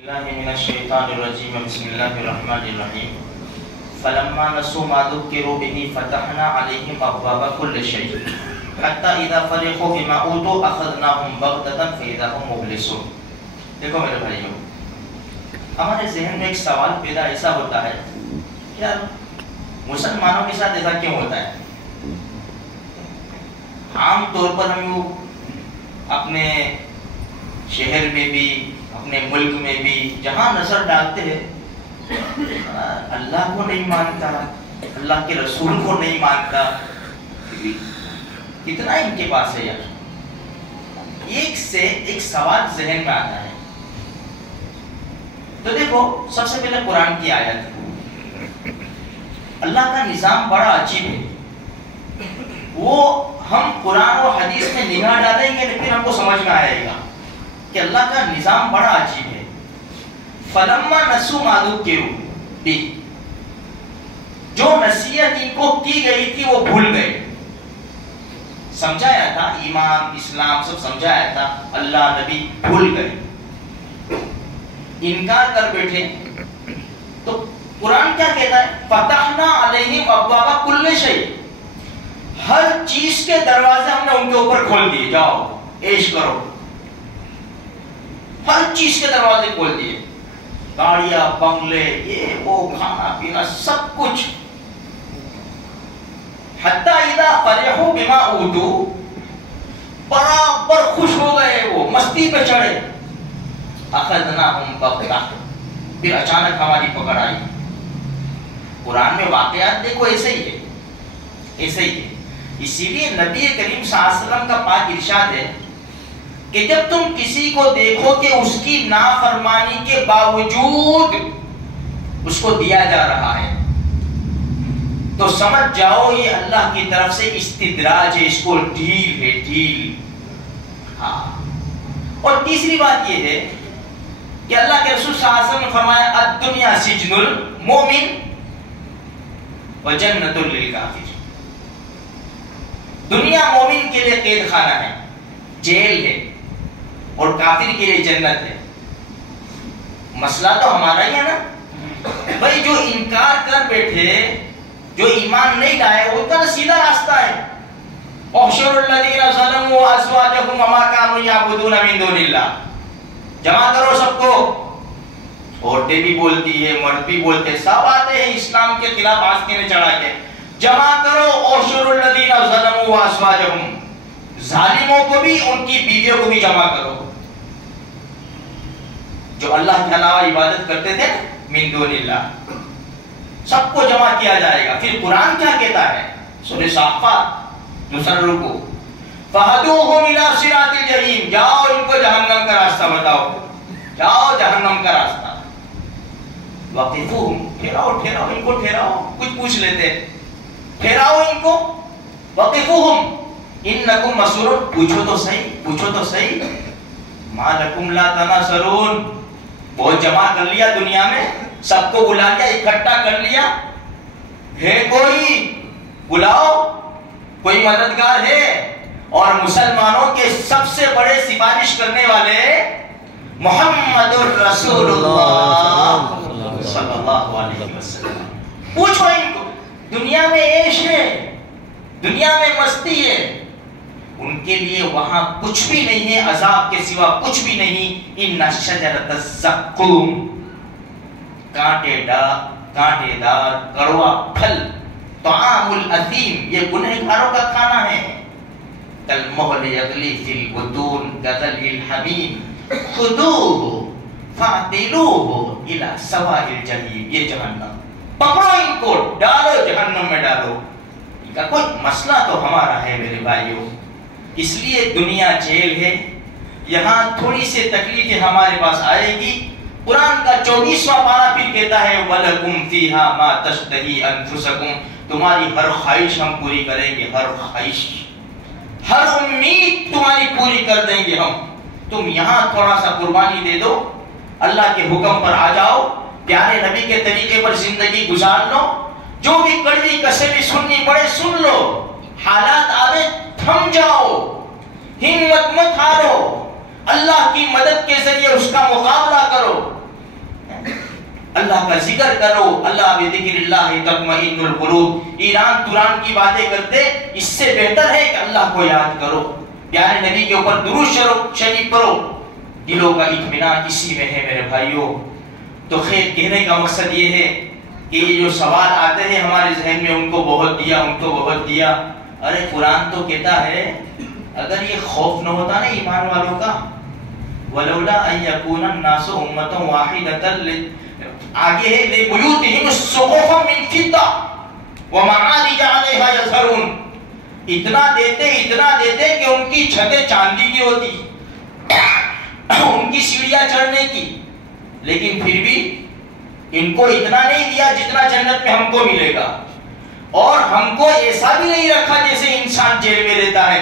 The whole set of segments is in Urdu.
الله من الشيطان الرجيم بسم الله الرحمن الرحيم فلما نسوا ما ذكروا به فتحنا عليهم أبواب كل شيء حتى إذا فرحوا بما أوتوا أخذناهم بغتة فإذا هم مبلسون. دیکھو میرے بھائیوں، ہمارے ذہن میں ایک سوال پیدا ایسا ہوتا ہے کہ یار مسلمانوں کے ساتھ ایسا کیوں ہوتا ہے؟ عام طور پر ہم اپنے شہر میں بھی اپنے ملک میں بھی جہاں نظر ڈالتے ہیں اللہ کو نہیں مانتا، اللہ کے رسول کو نہیں مانتا، کتنا ان کے پاس ہے یار. ایک سے ایک سوال ذہن میں آتا ہے. تو دیکھو سب سے پہلے قرآن کی آیت، اللہ کا نظام بڑا عجیب ہے. وہ ہم قرآن و حدیث میں نگاہ ڈالیں گے لیکن ہم کو سمجھ میں آئے گا کہ اللہ کا نظام بڑا عجیب ہے. فلما نسوا ما ذکروا بہ، جو نصیحت ان کو کی گئی تھی وہ بھول گئے. سمجھایا تھا ایمان اسلام سب سمجھایا تھا، اللہ نبی بھول گئے، انکار کر بیٹھے. تو قرآن کیا کہتا ہے؟ فتحنا علیہم ابواب کل شیء، ہر چیز کے دروازے ہم نے ان کے اوپر کھول دیے، جاؤ عیش کرو. ہر چیز کے دروازے کھول دیے، گاڑیاں بنگلے یہ وہ کھانا پینا سب کچھ. حتی اذا فرحوا بما اوتوا، برابر خوش ہو گئے، وہ مستی پہ چڑھے. اخذناہم بغتہ، پھر اچانک ہماری پکڑ آئی. قرآن میں واقعات دیکھو ایسے ہی ہے، ایسے ہی ہے. اسی لیے نبی کریم صلی اللہ علیہ وسلم کا پاک ارشاد ہے کہ جب تم کسی کو دیکھو کہ اس کی نافرمانی کے باوجود اس کو دیا جا رہا ہے تو سمجھ جاؤ یہ اللہ کی طرف سے استدراج ہے، اس کو ڈھیل ہے، ڈھیل. ہاں. اور تیسری بات یہ ہے کہ اللہ کے رسول صلی اللہ علیہ وسلم نے فرمایا الدنیا سجن المؤمن وجنت للکافر. دنیا مومن کے لیے قید خانہ ہے، جیل ہے، اور کافر کے لیے جنت ہے. مسئلہ تو ہمارا ہی ہے نا بھائی. جو انکار کر بیٹھے، جو ایمان نہیں لائے، وہ کا سیدھا راستہ ہے. احشروا الذین ظلموا ازواجهم وما كانوا يعبدون من دون اللہ. جمع کرو سب کو. عورتیں بھی بولتی ہے، مرد بھی بولتے، سب آتے ہیں اسلام کے خلاف آستین میں چڑھا کے. جمع کرو احشروا الذین ظلموا ازواجهم، ظالموں کو بھی ان کی بیویوں کو بھی جمع کرو جو اللہ کے علاوہ عبادت کرتے تھے من دون اللہ. سب کو جمع کیا جائے گا. پھر قرآن کیا کہتا ہے؟ سورہ صافات دوسرا رکوع، فہدوہم الی صراط الجحیم، جاؤ ان کو جہنم کا راستہ بتاؤ، جاؤ جہنم کا راستہ. وقفوہم، ٹھہراؤ ٹھہراؤ ان کو، ٹھہراؤ. کچھ پوچھ لیتے، ٹھہراؤ ان کو. وقفوہم انکم مسئولون، پوچھو تو صحیح، پوچھو تو صحیح. ما لکم لا تناصرون، بہت جمع کر لیا دنیا میں، سب کو بلا لیا، اکٹھا کر لیا. ہے کوئی بلاؤ، کوئی مددگار ہے؟ اور مسلمانوں کے سب سے بڑے سفارش کرنے والے محمد الرسول اللہ صلی اللہ علیہ وسلم. پوچھو ان کو. دنیا میں عیش ہے، دنیا میں مستی ہے، ان کے لیے وہاں کچھ بھی نہیں ہے عذاب کے سوا، کچھ بھی نہیں. ان شجرۃ الزقوم، کانٹے دار کڑوا پھل. طعام الاثیم، یہ گنہگاروں کا کھانا ہے. کالمہل یغلی فی البطون کغلی الحمیم خذوہ فاعتلوہ الی سواء الجحیم. یہ جہنم، پکڑو ان کو، ڈالو جہنم میں ڈالو. ان کا کوئی مسئلہ تو ہمارا ہے میرے بھائیوں. اس لیے دنیا جیل ہے، یہاں تھوڑی سی تکلیفیں ہمارے پاس آئے گی. قرآن کا 24واں پارہ پھر کہتا ہے وَلَكُمْ فِيهَا مَا تَشْتَهِي أَنفُسَكُمْ، تمہاری ہر خواہش ہم پوری کریں گے، ہر خواہش، ہر امید تمہاری پوری کر دیں گے ہم. تم یہاں تھوڑا سا قربانی دے دو، اللہ کے حکم پر آ جاؤ، پیارے نبی کے طریقے پر زندگی گزار لو. جو بھی کڑوی کسوی سننی پڑے سن لو، حالات آوے تھم جاؤ، ہمت مت ہارو، اللہ کی مدد کے ذریعے اس کا مقابلہ کرو. اللہ کا ذکر کرو، اللہ بذکر اللہ تطمئن القلوب، ایران توران کی باتیں کرتے اس سے بہتر ہے کہ اللہ کو یاد کرو، پیارے نبی کے اوپر درود شریف پڑھو، دلوں کا اطمینان اسی میں ہے میرے بھائیوں۔ تو خیر کہنے کا مقصد یہ ہے کہ یہ جو سوال آتے ہیں ہمارے ذہن میں، ان کو بہت دیا، ان کو بہت دیا، ارے قرآن تو کہتا ہے اگر یہ خوف نہ ہوتا نا ایمان والوں کا، وَلَوْلَا أَن يَكُونَ النَّاسُ أُمَّةً وَاحِدَةً، آگے ہے لِبُيُوتِهِمُ السُّقُوفَ مِنْ فِضَّةٍ وَمَعَارِجَ عَلَيْهَا يَظْهَرُونَ، اتنا دیتے کہ ان کی چھتیں چاندی کی ہوتی، ان کی سیڑھیاں چڑھنے کی، لیکن پھر بھی ان کو اتنا نہیں دیا جتنا جنت میں ہم کو ملے گا، اور ہم کو ایسا بھی نہیں رکھا جیسے انسان جیل میں رہتا ہے۔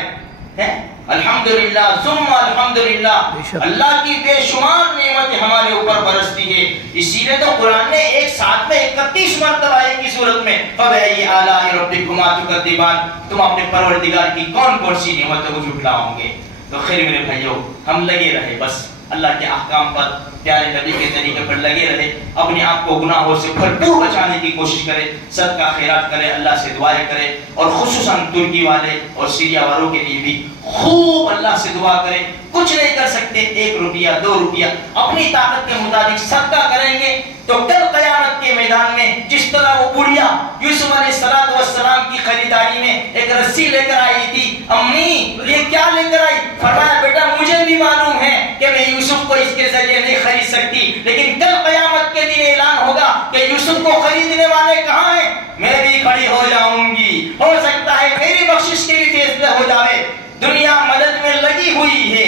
الحمدللہ ثم الحمدللہ، اللہ کی بے شمار نعمتیں ہمارے اوپر برستی ہے، اسی لیے تو قرآن نے ایک ساتھ میں 31 مرتبہ ایک کی صورت میں فَبِأَيِّ آلَاءِ رَبِّكُمَا تُكَذِّبَانِ، تم اپنے پروردگار کی کون کون سی نعمتوں کو جھٹلاؤ گے۔ تو خیر میرے بھائیوں، ہم لگے رہے بس اللہ کے احکام پر، پیارے نبی کے طریقے پر لگے رہے، اپنے آپ کو گناہوں سے بھرپور بچانے کی کوشش کرے، صدقہ خیرات کرے، اللہ سے دعائیں کرے، اور خصوصاً ترکی والے اور سیریا والوں کے لیے بھی خوب اللہ سے دعا کرے۔ کچھ نہیں کر سکتے، 1 روپیہ 2 روپیہ اپنی طاقت کے مطابق صدقہ کریں گے تو کل قیامت کے میدان میں جس طرح وہ بڑھیا یوسف علیہ السلام کی خریداری میں ایک رسی لے کر آئی تھی، امی یہ کیا لے کر آئی؟ فرمایا بیٹا مجھے بھی معلوم ہے کہ میں یوسف کو اس کے ذریعے نہیں خرید سکتی، لیکن کل قیامت کے دن اعلان ہوگا کہ یوسف کو خریدنے والے کہاں ہیں، میں بھی کھڑی ہو جاؤں گی، ہو سکتا ہے میری بخشش کے بھی فیصلہ ہو جائے۔ دنیا مدد میں لگی ہوئی ہے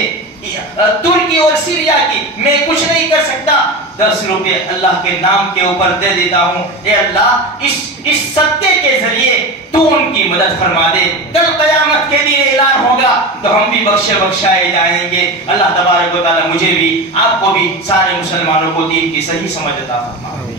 ترکی اور سیریا کی، میں کچھ نہیں کر سکتا، 10 روپے اللہ کے نام کے اوپر دے دیتا ہوں، اے اللہ اس صدقے کے ذریعے تو ان کی مدد فرما دے، کل قیامت کے دن اعلان ہوگا تو ہم بھی بخشائے جائیں گے۔ اللہ تبارک و تعالی مجھے بھی، آپ کو بھی، سارے مسلمانوں کو دین کی صحیح سمجھ عطا فرمائے۔